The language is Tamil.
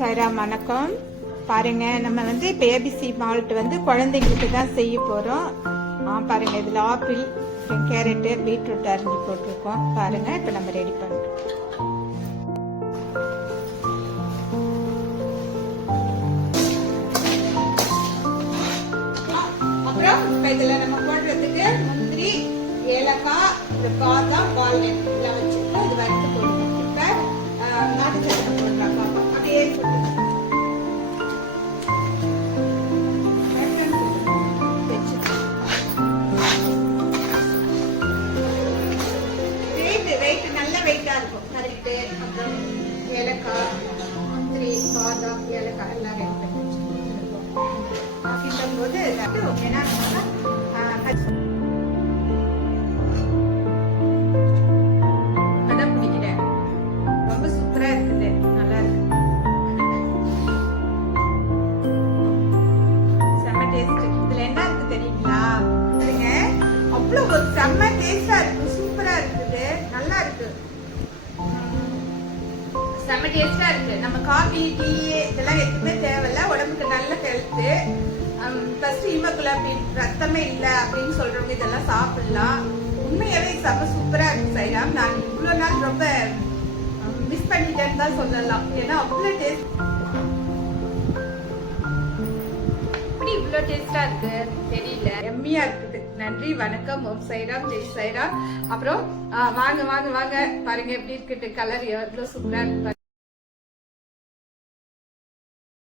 சாய்ராம் வணக்கம். பாருங்க, நம்ம வந்து இப்போ ஏபிசி மால்ட் வந்து குழந்தைங்களுக்கு தான் செய்ய போகிறோம். பாருங்க, இதில் ஆப்பிள், கேரட்டு, பீட்ரூட் அரிஞ்சு போட்டிருக்கோம். பாருங்க, இப்போ நம்ம ரெடி பண்ணுறோம். அப்புறம் இப்போ இதில் நம்ம போடுறதுக்கு முந்திரி, ஏலக்காய், இந்த பாதாம், வால்நட் இதெல்லாம் வச்சுருக்கோம். இது வறுத்து போடுவோம். இப்போ நாட்டு சக்கரை போடுறாங்க. அப்படியே வெயிட்டா இருக்கும். கரெக்டு. அப்புறம் ஏலக்காய், முந்திரி, பாதாம், ஏலக்காய் எல்லாம் ரெடி பண்ணி வச்சுருக்கோம். கிண்டும் போது என்ன அதான் பிடிக்கிறேன். ரொம்ப சூப்பரா இருக்குது. நல்லா இருக்கு. செம்ம டேஸ்ட். இதுல என்ன இருக்கு தெரியுங்களா? அவ்வளவு ஒரு செம்ம டேஸ்டா இருக்கு. சூப்பரா இருக்குது. நல்லா இருக்கு. செம்ம டேஸ்டா இருக்கு. நம்ம காஃபி, டீ இதெல்லாம் எதுவுமே தேவையில்ல. உடம்புக்கு நல்ல ஹெல்த்து. ஃபர்ஸ்ட் ஹீமோகுளோபின் ரத்தமே இல்லை அப்படின்னு சொல்றவங்க இதெல்லாம் சாப்பிடலாம். உண்மையாவே செம்ம சூப்பரா இருக்கு சைராம். நான் இவ்வளவு நாள் ரொம்ப மிஸ் பண்ணிட்டேன்னு தான் சொல்லலாம். ஏன்னா அவ்வளவு டேஸ்ட், இப்படி இவ்வளவு டேஸ்டா இருக்கு தெரியல. எம்மியா இருக்குது. நன்றி, வணக்கம். ஓம் சைராம், ஜெய் சைராம். அப்புறம் வாங்க வாங்க வாங்க, பாருங்க எப்படி இருக்கு. கலர் எவ்வளவு சூப்பரா இருக்கு.